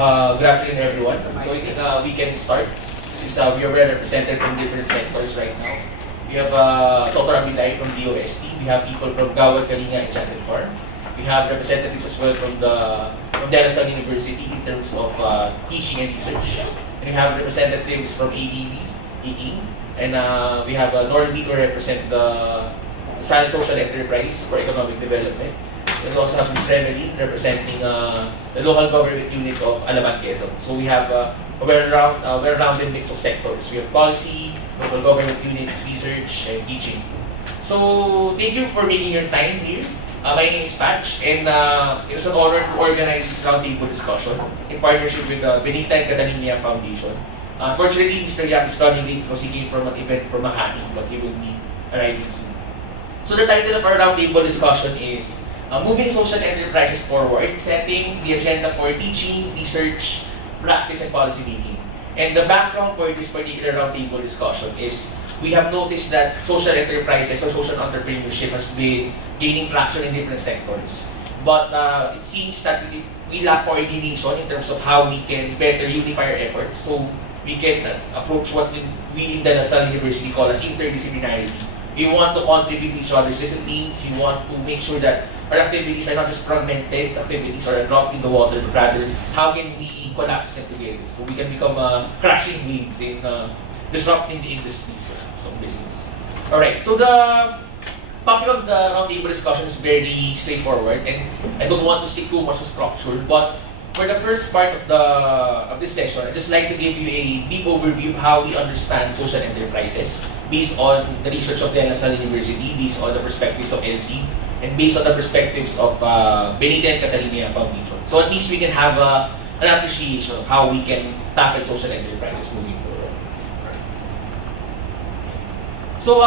Good afternoon, everyone. So I think we can start. Since we are well represented from different sectors right now. We have Dr. Abilay from DOST. We have people from Gawad, Kalinga, and Chantel Farm. We have representatives as well from De La Salle University in terms of teaching and research. And we have representatives from ADB, EKING. And we have Norby to represent the Science Social Enterprise for Economic Development. And we also have Ms. Remedy representing the local government unit of Alaman, Quezon. So we have a well-rounded mix of sectors. We have policy, local government units, research, and teaching. So thank you for making your time here. My name is Patch, and it was an honor to organize this roundtable discussion in partnership with the Benita and Catalina Foundation. Unfortunately, Mr. Yap is running late because he came from an event from Makati, but he will be arriving soon. So the title of our roundtable discussion is Moving Social Enterprises Forward, Setting the Agenda for Teaching, Research, Practice, and Policy Making. And the background for this particular roundtable discussion is we have noticed that social enterprises or social entrepreneurship has been gaining traction in different sectors. But it seems that we lack coordination in terms of how we can better unify our efforts. So we can approach what we in De La Salle University call as interdisciplinarity. We want to contribute to each other's disciplines. We want to make sure that our activities are not just fragmented activities or a drop in the water, but rather how can we collapse them together so we can become crashing waves in disrupting the industries of business. Alright, so the topic of the roundtable discussion is very straightforward, and I don't want to stick too much to structure, but for the first part of this session, I'd just like to give you a deep overview of how we understand social enterprises based on the research of De La Salle University, based on the perspectives of LC, and based on the perspectives of Benita and Catalina Foundation. So at least we can have an appreciation of how we can tackle social enterprises moving forward. So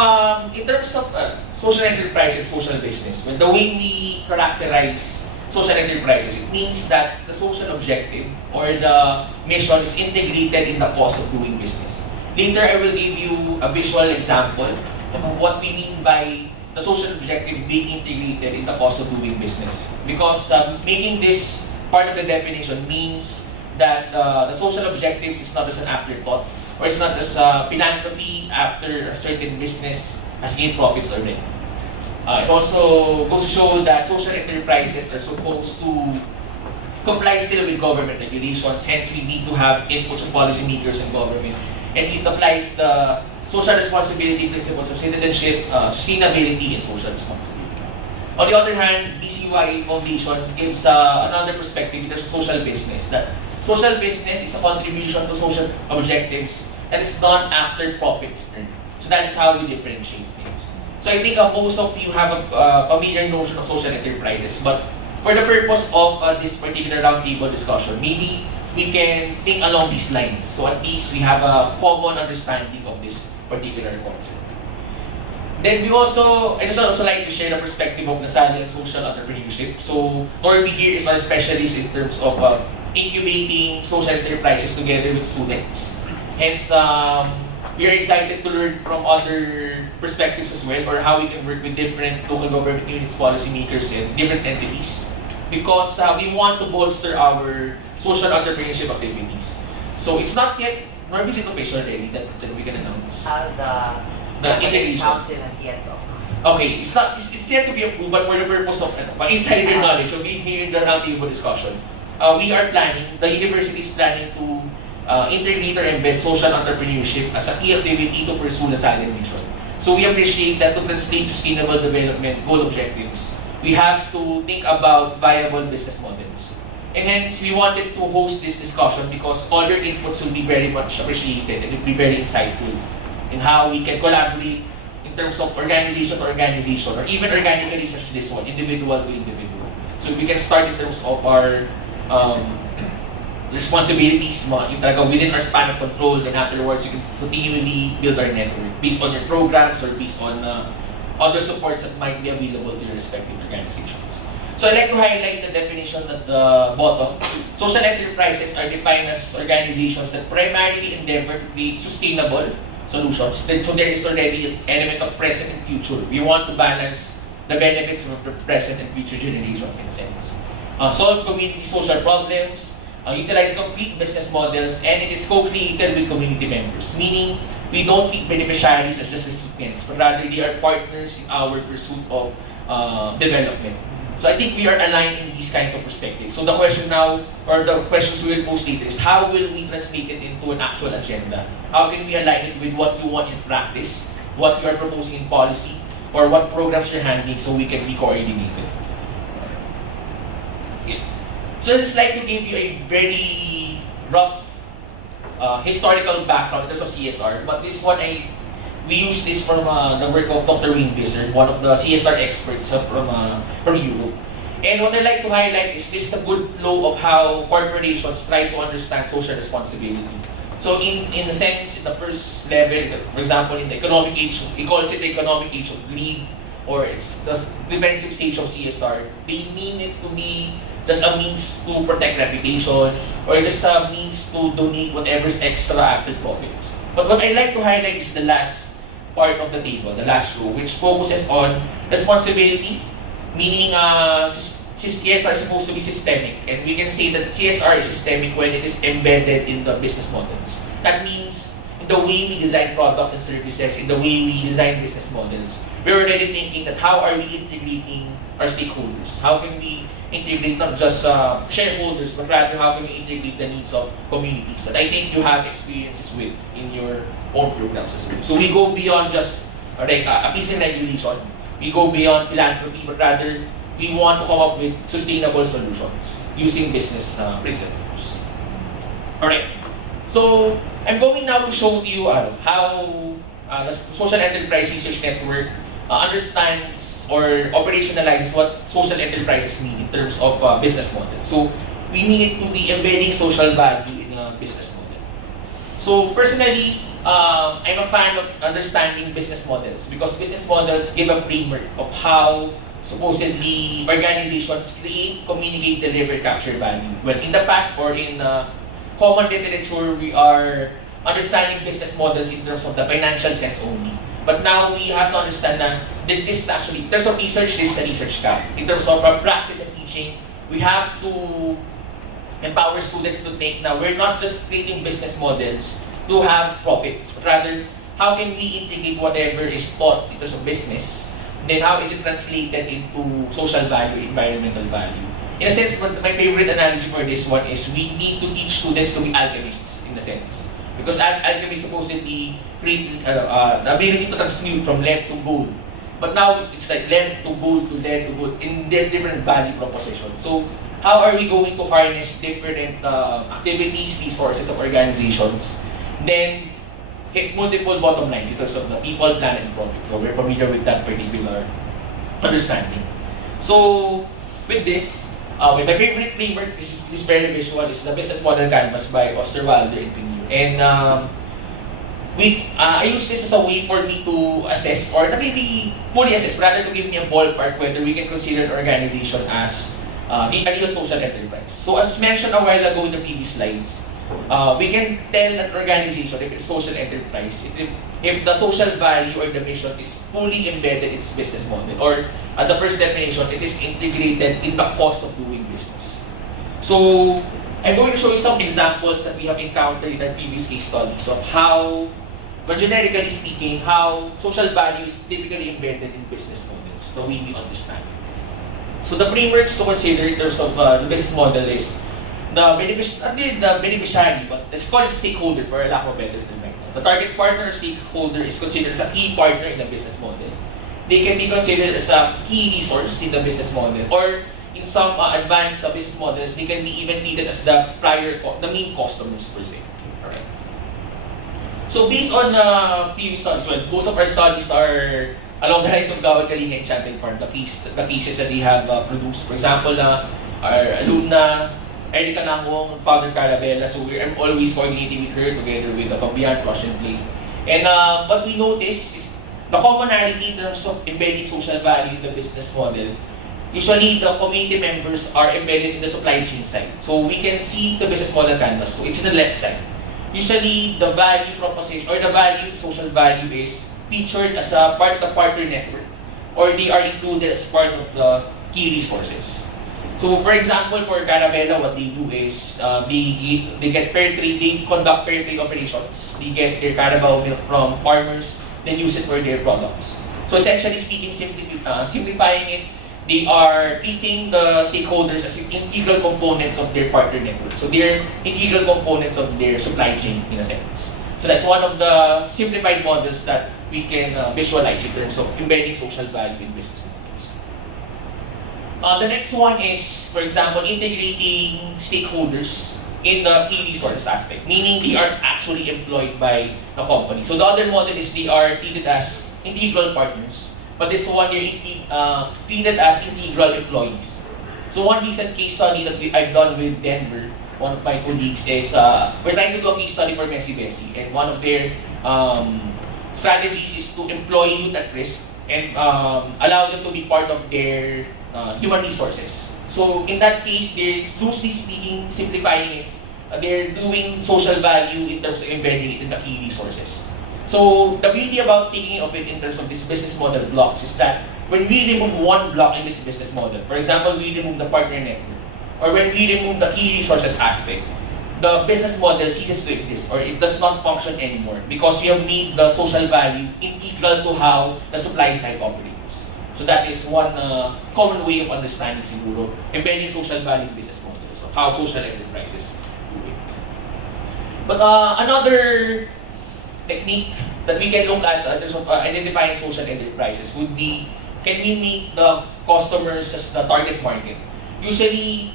in terms of social enterprises, social business, well, the way we characterize social enterprises, it means that the social objective or the mission is integrated in the cost of doing business. Later, I will give you a visual example of what we mean by the social objective being integrated in the cost of doing business. Because making this part of the definition means that the social objectives is not just an afterthought, or it's not just philanthropy after a certain business has gained profits already. It also goes to show that social enterprises are supposed to comply still with government regulations, hence we need to have inputs of policymakers and government. And it applies the social responsibility principles of citizenship, sustainability, and social responsibility. On the other hand, BCY Foundation gives another perspective in terms of social business, that social business is a contribution to social objectives that is done after profits earned. So that is how we differentiate things. So I think most of you have a familiar notion of social enterprises, but for the purpose of this particular roundtable discussion, maybe we can think along these lines. So at least we have a common understanding of this particular concept. Then I just also like to share the perspective of Nasalia and social entrepreneurship. So Norby here is our specialist in terms of incubating social enterprises together with students. Hence, we are excited to learn from other perspectives as well, or how we can work with different local government units, policymakers, and different entities. Because we want to bolster our social entrepreneurship activities. So it's not yet, nor is it official already that we can announce. The integration. Council has yet to. Okay, it's yet to be approved, but for the purpose of insider knowledge, so being here in the roundtable discussion, we are planning, the university is planning to integrate or embed social entrepreneurship as a key activity to pursue the SALIN mission. So we appreciate that to translate sustainable development goal objectives, we have to think about viable business models. And hence, we wanted to host this discussion because all your inputs will be very much appreciated and it will be very insightful in how we can collaborate in terms of organization to organization, or even organically such as this one, individual to individual. So we can start in terms of our responsibilities within our span of control, then afterwards you can continually build our network based on your programs or based on other supports that might be available to your respective organizations. So I'd like to highlight the definition at the bottom. Social enterprises are defined as organizations that primarily endeavor to create sustainable solutions. So there is already an element of present and future. We want to balance the benefits of the present and future generations in a sense. Solve community social problems, utilize complete business models, and it is co-created with community members. Meaning, we don't treat beneficiaries as just recipients, but rather they are partners in our pursuit of development. So I think we are aligned in these kinds of perspectives. So the question now, or the questions we will pose later is, how will we translate it into an actual agenda? How can we align it with what you want in practice, what you are proposing in policy, or what programs you're handling so we can be coordinated? Okay. So I'd just like to give you a very rough historical background in terms of CSR, but this one we use this from the work of Dr. Wayne Visser, one of the CSR experts from Europe. And what I'd like to highlight is this is a good flow of how corporations try to understand social responsibility. So in a sense, in the first level, for example, in the economic age, he calls it the economic age of greed, or it's the defensive stage of CSR. They mean it to be just a means to protect reputation, or just a means to donate whatever's extra after profits. But what I like to highlight is the last part of the table, the last row, which focuses on responsibility, meaning CSR is supposed to be systemic, and we can say that CSR is systemic when it is embedded in the business models. That means in the way we design products and services, in the way we design business models, we're already thinking that how are we integrating our stakeholders? How can we integrate not just shareholders, but rather how can we integrate the needs of communities that I think you have experiences with in your own programs as well. So we go beyond just a piece in regulation, we go beyond philanthropy, but rather we want to come up with sustainable solutions using business principles. Alright, so I'm going now to show you how the Social Enterprise Research Network understands or operationalizes what social enterprises mean in terms of business model. So we need to be embedding social value in a business model. So personally, I'm a fan of understanding business models because business models give a framework of how supposedly organizations create, communicate, deliver, capture value. When in the past or in common literature, we are understanding business models in terms of the financial sense only. But now we have to understand that this is actually, in terms of research, this is a research gap. In terms of practice and teaching, we have to empower students to think now we're not just creating business models to have profits, but rather how can we integrate whatever is taught in terms of business, then how is it translated into social value, environmental value. In a sense, my favorite analogy for this one is we need to teach students to be alchemists, in a sense. Because alchemy supposedly create the ability to transmute from lead to gold. But now it's like lead to gold to lead to gold in their different value propositions. So how are we going to harness different activities, resources of organizations, then hit multiple bottom lines in terms of the people, planet, and profit. So we're familiar with that particular understanding. So with this, my favorite framework is very visual, is the Business Model Canvas by Osterwalder and Pinio. And I use this as a way for me to assess, or not really fully assess, rather to give me a ballpark whether we can consider an organization as a real social enterprise. So as mentioned a while ago in the previous slides, we can tell an organization if it's social enterprise if the social value or the mission is fully embedded in its business model, or at the first definition, it is integrated in the cost of doing business. So I'm going to show you some examples that we have encountered in our previous case studies of how, but generically speaking, how social value is typically embedded in business models, the way we understand it. So the frameworks to consider in terms of the business model is not the beneficiary, but let's call it a stakeholder for a lack of a better term right now. The target partner or stakeholder is considered as a key partner in the business model. They can be considered as a key resource in the business model, or in some advanced business models, they can be even treated as the main customers per se. Alright. So based on previous studies, well, most of our studies are along the lines of Gawad Kalinga and Chantel Farm, the cases that they have produced. For example, our alumna, Erica Nangwong, Father Carabella, so I'm always coordinating with her together with the Fabian Russian Play. And what we notice is the commonality in terms of embedding social value in the business model. Usually, the community members are embedded in the supply chain side. So we can see the business model canvas. So it's in the left side. Usually, the value proposition or the value, social value is featured as a part of the partner network, or they are included as part of the key resources. So for example, for Carabela, what they do is they get fair trade, they conduct fair trade operations. They get their Carabao milk from farmers, then use it for their products. So essentially speaking, simplifying it, they are treating the stakeholders as integral components of their partner network. So they're integral components of their supply chain in a sense. So that's one of the simplified models that we can visualize in terms of embedding social value in business models. The next one is, for example, integrating stakeholders in the key resources aspect, meaning they are actually employed by the company. So the other model is they are treated as integral partners, but this one they're treated as integral employees. So one recent case study that I've done with Denver, one of my colleagues, is we're trying to do a case study for Messi Bessie, and one of their strategies is to employ youth at risk and allow them to be part of their human resources. So in that case, they're loosely speaking, simplifying it, they're doing social value in terms of embedding it in the key resources. So the beauty about thinking of it in terms of this business model blocks is that when we remove one block in this business model, for example, we remove the partner network, or when we remove the key resources aspect, the business model ceases to exist or it does not function anymore because we have made the social value integral to how the supply side operates. So that is one common way of understanding siguro, embedding social value in business models, of how social enterprises do it. But another technique that we can look at in terms of identifying social enterprises would be, can we make the customers as the target market? Usually,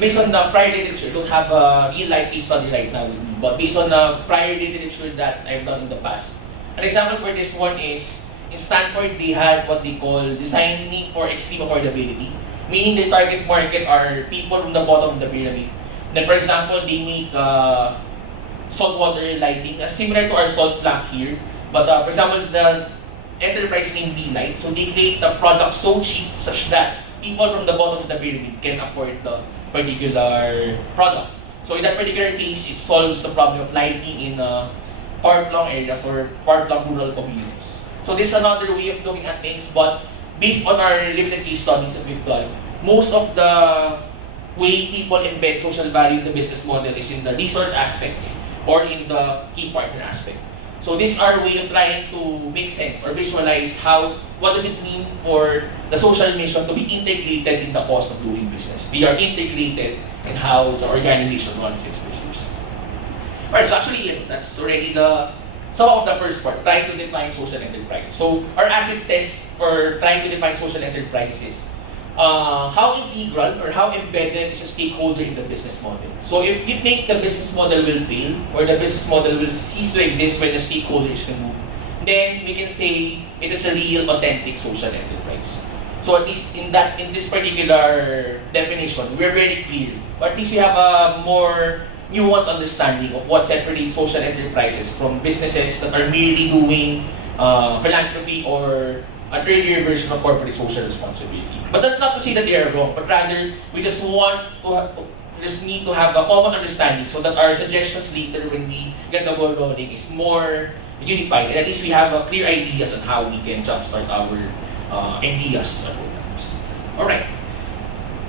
based on the prior literature, don't have a real-life case study right now with me, but based on the prior literature that I've done in the past. An example for this one is, in Stanford, they had what they call designing for extreme affordability, meaning the target market are people from the bottom of the pyramid. Then, for example, they make saltwater lighting, similar to our salt lamp here. But for example, the enterprise name Light, so they create the product so cheap such that people from the bottom of the pyramid can afford the particular product. So in that particular case, it solves the problem of lighting in far-flung areas or far-flung rural communities. So this is another way of looking at things, but based on our limited case studies that we've done, most of the way people embed social value in the business model is in the resource aspect or in the key partner aspect. So this is our way of trying to make sense or visualize what does it mean for the social mission to be integrated in the cost of doing business. They are integrated in how the organization runs its business. Alright, so actually that's already some of the first part, trying to define social enterprises. So our acid test for trying to define social enterprises is how integral or how embedded is a stakeholder in the business model. So if you think the business model will fail or the business model will cease to exist when the stakeholder is removed, then we can say it is a real, authentic social enterprise. So at least in this particular definition, we're very clear. But at least we have a more nuanced understanding of what separates social enterprises from businesses that are merely doing philanthropy or an earlier version of corporate social responsibility. But that's not to say that they are wrong, but rather we just need to have a common understanding so that our suggestions later when we get the ball rolling is more unified, and at least we have a clear ideas on how we can jumpstart our ideas or programs. Alright.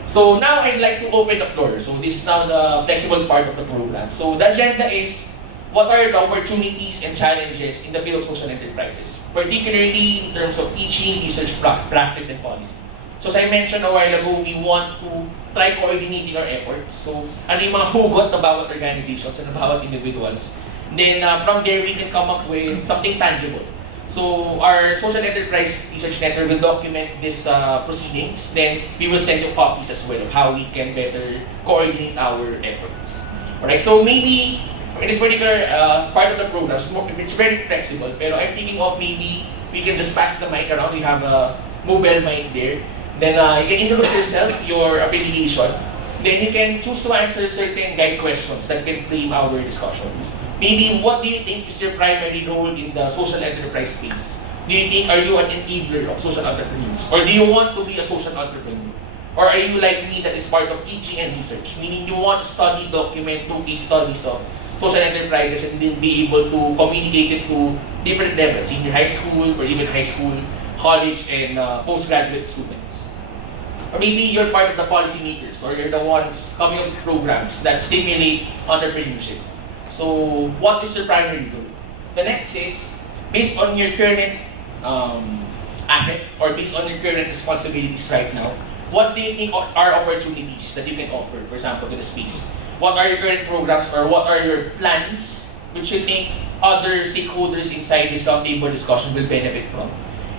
So now I'd like to open the floor. So this is now the flexible part of the program. So the agenda is, what are the opportunities and challenges in the field of social enterprises, particularly in terms of teaching, research, practice, and policy. So as I mentioned a while ago, we want to try coordinating our efforts. So ano yung mga hugot na bawat organizations and bawat individuals. And then from there, we can come up with something tangible. So our social enterprise research network will document these proceedings. Then we will send you copies as well of how we can better coordinate our efforts. Alright, so maybe in this particular part of the program, it's very flexible, pero I'm thinking of maybe we can just pass the mic around. We have a mobile mic there. Then you can introduce yourself, your affiliation. Then you can choose to answer certain guide questions that can frame our discussions. Maybe what do you think is your primary role in the social enterprise space? Do you think, are you an enabler of social entrepreneurs? Or do you want to be a social entrepreneur? Or are you like me that is part of teaching and research? Meaning you want to study, document, do case studies of social enterprises and then be able to communicate it to different levels, senior high school or even high school, college, and postgraduate students. Or maybe you're part of the policymakers, or you're the ones coming up with programs that stimulate entrepreneurship. So what is your primary goal? The next is, based on your current asset, or based on your current responsibilities right now, what do you think are opportunities that you can offer, for example, to the space? What are your current programs, or what are your plans which you think other stakeholders inside this roundtable discussion will benefit from?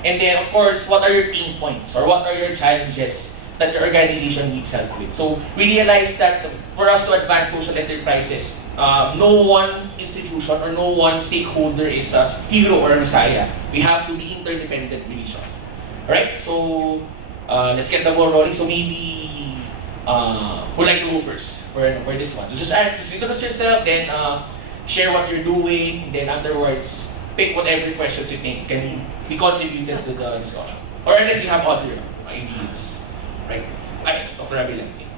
And then, of course, what are your pain points, or what are your challenges that your organization needs help with? So we realize that for us to advance social enterprises, no one institution or no one stakeholder is a hero or a messiah. We have to be interdependent with each other. Alright, so let's get the ball rolling. So maybe who'd like to go first for this one? So just introduce yourself, then share what you're doing, then afterwards pick whatever questions you think can be contributed to the discussion. Or unless you have other ideas. Right? Ayos, Dr. Abilante.